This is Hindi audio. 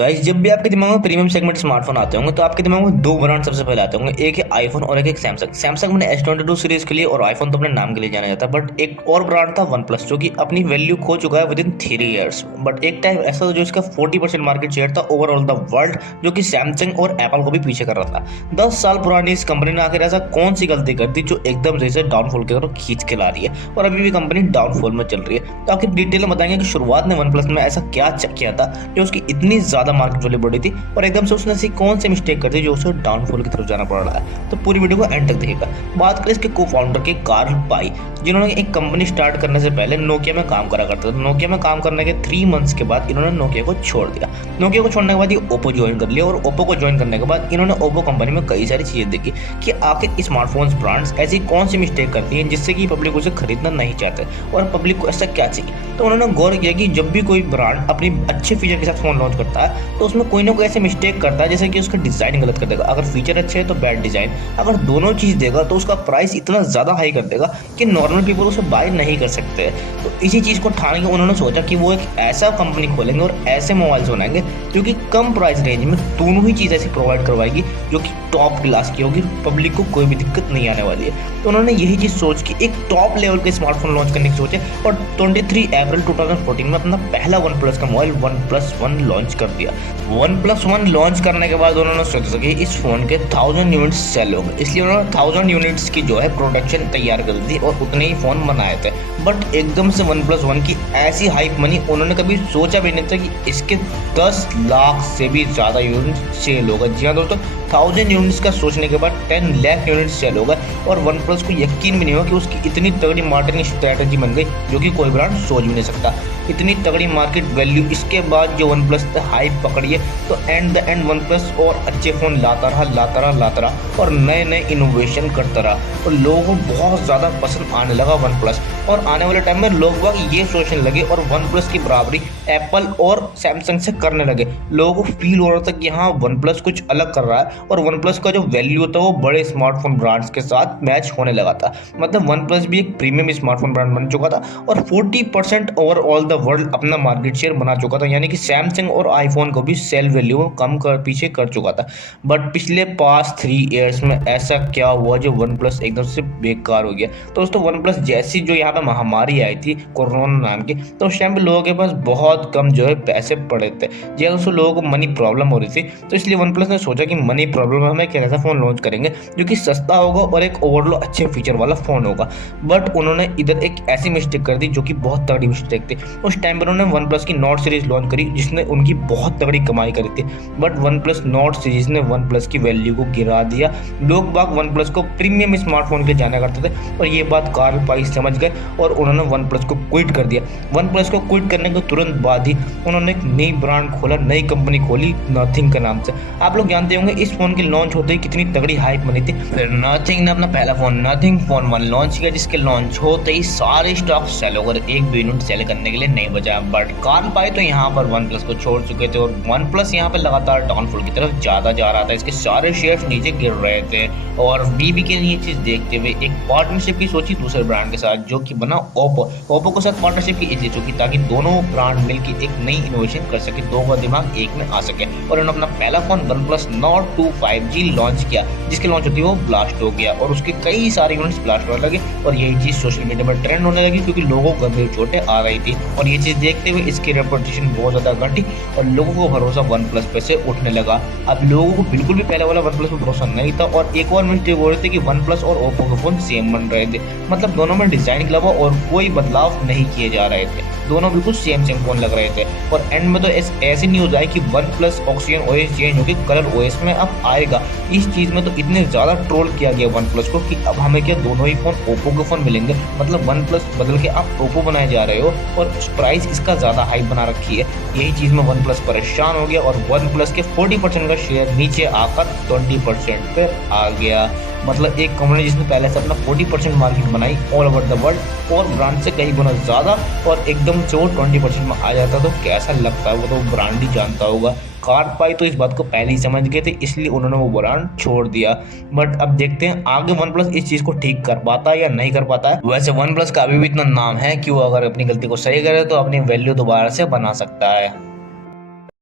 गाइस जब भी आपके दिमाग में प्रीमियम सेगमेंट स्मार्टफोन आते होंगे तो आपके दिमाग में दो ब्रांड सबसे पहले आते होंगे। एक है आईफोन और एक है सैमसंग। सैमसंग ने S22 सीरीज के लिए और आईफोन तो अपने नाम के लिए जाना जाता है। बट एक और ब्रांड था वन प्लस जो कि अपनी वैल्यू खो चुका है विद इन 3 इयर्स। बट एक टाइम ऐसा था जो इसका 40% मार्केट शेयर था ओवरऑल द वर्ल्ड, जो कि सैमसंग और एप्पल को भी पीछे कर रहा था। 10 साल पुरानी इस कंपनी ने आखिर ऐसा कौन सी गलती कर दी जो एकदम से इसे डाउनफॉल की तरफ खींच के ला रही है और अभी भी कंपनी डाउनफॉल में चल रही है। तो आखिर डिटेल में बताएंगे कि शुरुआत में वन प्लस में ऐसा क्या किया था जो उसकी इतनी ज्यादा मार्केट वैल्यू बढ़ी थी और एकदम से उसने ऐसी कौन सी मिस्टेक कर दी जो उसे डाउनफॉल की तरफ जाना पड़ रहा है। तो पूरी वीडियो को एंड तक देखिएगा। बात करें इसके को फाउंडर के कार्ल पाई, जिन्होंने एक कंपनी स्टार्ट करने से पहले नोकिया में काम करा करते थे। नोकिया में काम करने के 3 मंथ्स के बाद इन्होंने नोकिया को छोड़ दिया। नोकिया को छोड़ने के बाद ये ओप्पो ज्वाइन कर लिया और ओप्पो को ज्वाइन करने के बाद इन्होंने ओप्पो कंपनी में कई सारी चीजें देखी कि आखिर स्मार्टफोन्स ब्रांड्स ऐसी कौन सी मिस्टेक करती हैं जिससे कि पब्लिक उसे खरीदना नहीं चाहते और पब्लिक को ऐसा क्या चाहिए। तो उन्होंने गौर किया कि जब भी कोई ब्रांड अपनी अच्छे फीचर के साथ फोन लॉन्च करता है तो उसमें कोई ना कोई ऐसे मिस्टेक करता है जैसे कि उसका डिजाइन गलत कर देगा। अगर फीचर अच्छे है तो बैड डिजाइन, अगर दोनों चीज देगा तो उसका प्राइस इतना ज्यादा हाई कर देगा कि नॉर्मल पीपल उसे बाय नहीं कर सकते। तो इसी चीज को ठाने के उन्होंने सोचा कि वो एक ऐसा कंपनी खोलेंगे और ऐसे मोबाइल्स बनाएंगे जो कि कम प्राइस रेंज में दोनों ही चीज ऐसी प्रोवाइड करवाएगी जो कि टॉप क्लास की होगी, पब्लिक को कोई भी दिक्कत नहीं आने वाली है। तो उन्होंने यही चीज सोच के एक टॉप लेवल के स्मार्टफोन लॉन्च करने की सोचे और 23 अप्रैल 2014 में अपना पहला वन प्लस का mobile one plus one launch कर दिया। वन प्लस वन लॉन्च करने के बाद उन्होंने सोचा कि इस फोन के 1000 यूनिट्स सेल होंगे, इसलिए उन्होंने 1000 यूनिट्स की जो है प्रोडक्शन तैयार कर दी और उतने ही फोन बनाए थे। बट एकदम से वन प्लस वन की ऐसी हाइप बनी, उन्होंने कभी सोचा भी नहीं था कि इसके 10 लाख से भी ज्यादा यूनिट सेल होगा। जी हाँ दोस्तों, 1000 यूनिट्स का सोचने के बाद 10 लाख यूनिट सेल होगा और वन प्लस को यकीन भी नहीं हुआ कि उसकी इतनी तगड़ी मार्केटिंग स्ट्रेटजी बन गई जो कि कोई ब्रांड सोच भी नहीं सकता। इतनी तगड़ी मार्केट वैल्यू, इसके बाद जो वन प्लस हाइप पकड़ी है तो and the end one plus और अच्छे फोन लाता रहा और नए नए इनोवेशन करता रहा और लोगों को बहुत ज्यादा पसंद आने लगा वन प्लस। और आने वाले टाइम में लोग बाग ये सोचने लगे और वन प्लस की बराबरी एप्पल और सैमसंग से करने लगे। लोगों को फील हो रहा था कि हाँ वन प्लस कुछ अलग कर रहा है और वन प्लस का जो वैल्यू था वो बड़े स्मार्टफोन ब्रांड्स के साथ मैच होने लगा था। मतलब वन प्लस भी एक प्रीमियम स्मार्टफोन ब्रांड बन चुका था और 40% ओवरऑल द वर्ल्ड अपना मार्केट शेयर बना चुका था, यानी कि सैमसंग और आईफोन को भी सेल वैल्यू कम कर पीछे कर चुका था। बट पिछले पास्ट 3 इयर्स में ऐसा क्या हुआ जो वन प्लस एकदम से बेकार हो गया। तो दोस्तों वन प्लस जैसी जो यहाँ पे महामारी आई थी कोरोना नाम की, तो उस टाइम पे लोगों के पास बहुत कम जो है पैसे पड़े थे। जी दोस्तों, लोगों को मनी प्रॉब्लम हो रही थी, तो इसलिए वन प्लस ने सोचा कि मनी प्रॉब्लम है, हमें एक ऐसा फोन लॉन्च करेंगे जो कि सस्ता होगा और एक ओवरऑल अच्छे फीचर वाला फोन होगा। बट उन्होंने इधर एक ऐसी मिस्टेक कर दी जो कि बहुत तगड़ी मिस्टेक थी। उस टाइम पर उन्होंने वन प्लस की नोट सीरीज लॉन्च करी जिसने उनकी बहुत तगड़ी कमाई करी थी। But one plus note series ने वन प्लस की वैल्यू को गिरा दिया। लोग बाग वन प्लस को प्रीमियम स्मार्टफोन के जाना करते थे और ये बात कार्ल पाई समझ गए और उन्होंने वन प्लस को क्विट कर दिया। वन प्लस को क्विट करने के तुरंत बाद ही उन्होंने एक नई ब्रांड खोला, नई कंपनी खोली नथिंग के नाम से। आप लोग जानते होंगे इस फोन के लॉन्च होते ही कितनी तगड़ी हाइप बनी थी। फिर नथिंग ने अपना पहला फोन नथिंग फोन 1 लॉन्च किया, जिसके लॉन्च होते ही सारे स्टॉक सेल हो गए, एक भी यूनिट सेल करने के लिए नहीं बचा। बट कार्ल पाई तो यहाँ पर वन प्लस को छोड़ चुके थे और वन प्लस यहाँ पर लगातार डाउनफॉल की तरफ ज्यादा जा रहा था। इसके सारे शेयर्स नीचे गिर रहे थे और बीबी के ये चीज देखते हुए एक पार्टनरशिप की सोची दूसरे ब्रांड के साथ जो कि बना ओप्पो। ओप्पो के साथ पार्टनरशिप की इसलिए चुकी ताकि दोनों ब्रांड मिलकर एक नई इनोवेशन कर सके, दो का दिमाग एक में आ सके। और उन्होंने अपना पहला phone one plus not 2 5G launch किया, जिसके लॉन्च होती है वो ब्लास्ट हो गया और उसके कई सारे यूनिट्स ब्लास्ट होने लगे और यही चीज सोशल मीडिया में ट्रेंड होने लगी क्योंकि लोगों को गंभीर चोटें आ रही थी। और ये चीज देखते हुए इसकी रेपुटेशन बहुत ज्यादा घटी और लोगों को भरोसा वन प्लस पे से उठने लगा। अब लोगों को बिल्कुल भी पहले वाला वन प्लस पे भरोसा नहीं था और एक और मिस्टेक हो रही थी कि वन प्लस और ओप्पो के फोन सेम बन रहे थे। मतलब दोनों में डिजाइन के अलावा और कोई बदलाव नहीं किए जा रहे थे, दोनों बिल्कुल सेम फोन लग रहे थे। और एंड में तो ऐसी न्यूज आई कि one plus oxygen OS change होकर कलर ओएस में अब आएगा। इस चीज में तो इतने ज्यादा ट्रोल किया गया वन प्लस को कि अब हमें क्या दोनों ही फोन ओप्पो के फोन मिलेंगे। मतलब वन प्लस बदल के आप ओप्पो बनाए जा रहे हो और प्राइस इसका ज्यादा हाई बना रखी है। यही चीज में वन प्लस परेशान हो गया और वन प्लस के 40% का शेयर नीचे आकर 20% पे आ गया। मतलब एक कंपनी जिसने पहले से अपना 40% मार्केट बनाई ऑल ओवर द वर्ल्ड और ब्रांड से कई गुना ज्यादा और एकदम से वो 20% में आ जाता तो कैसा लगता है वो तो ब्रांड ही जानता होगा। कार्ल पाई तो इस बात को पहले ही समझ गए थे, इसलिए उन्होंने वो ब्रांड छोड़ दिया। बट अब देखते हैं आगे वन प्लस इस चीज को ठीक कर पाता है या नहीं कर पाता है। वैसे वन प्लस का अभी भी इतना नाम है कि वो अगर अपनी गलती को सही करे तो अपनी वैल्यू दोबारा से बना सकता है।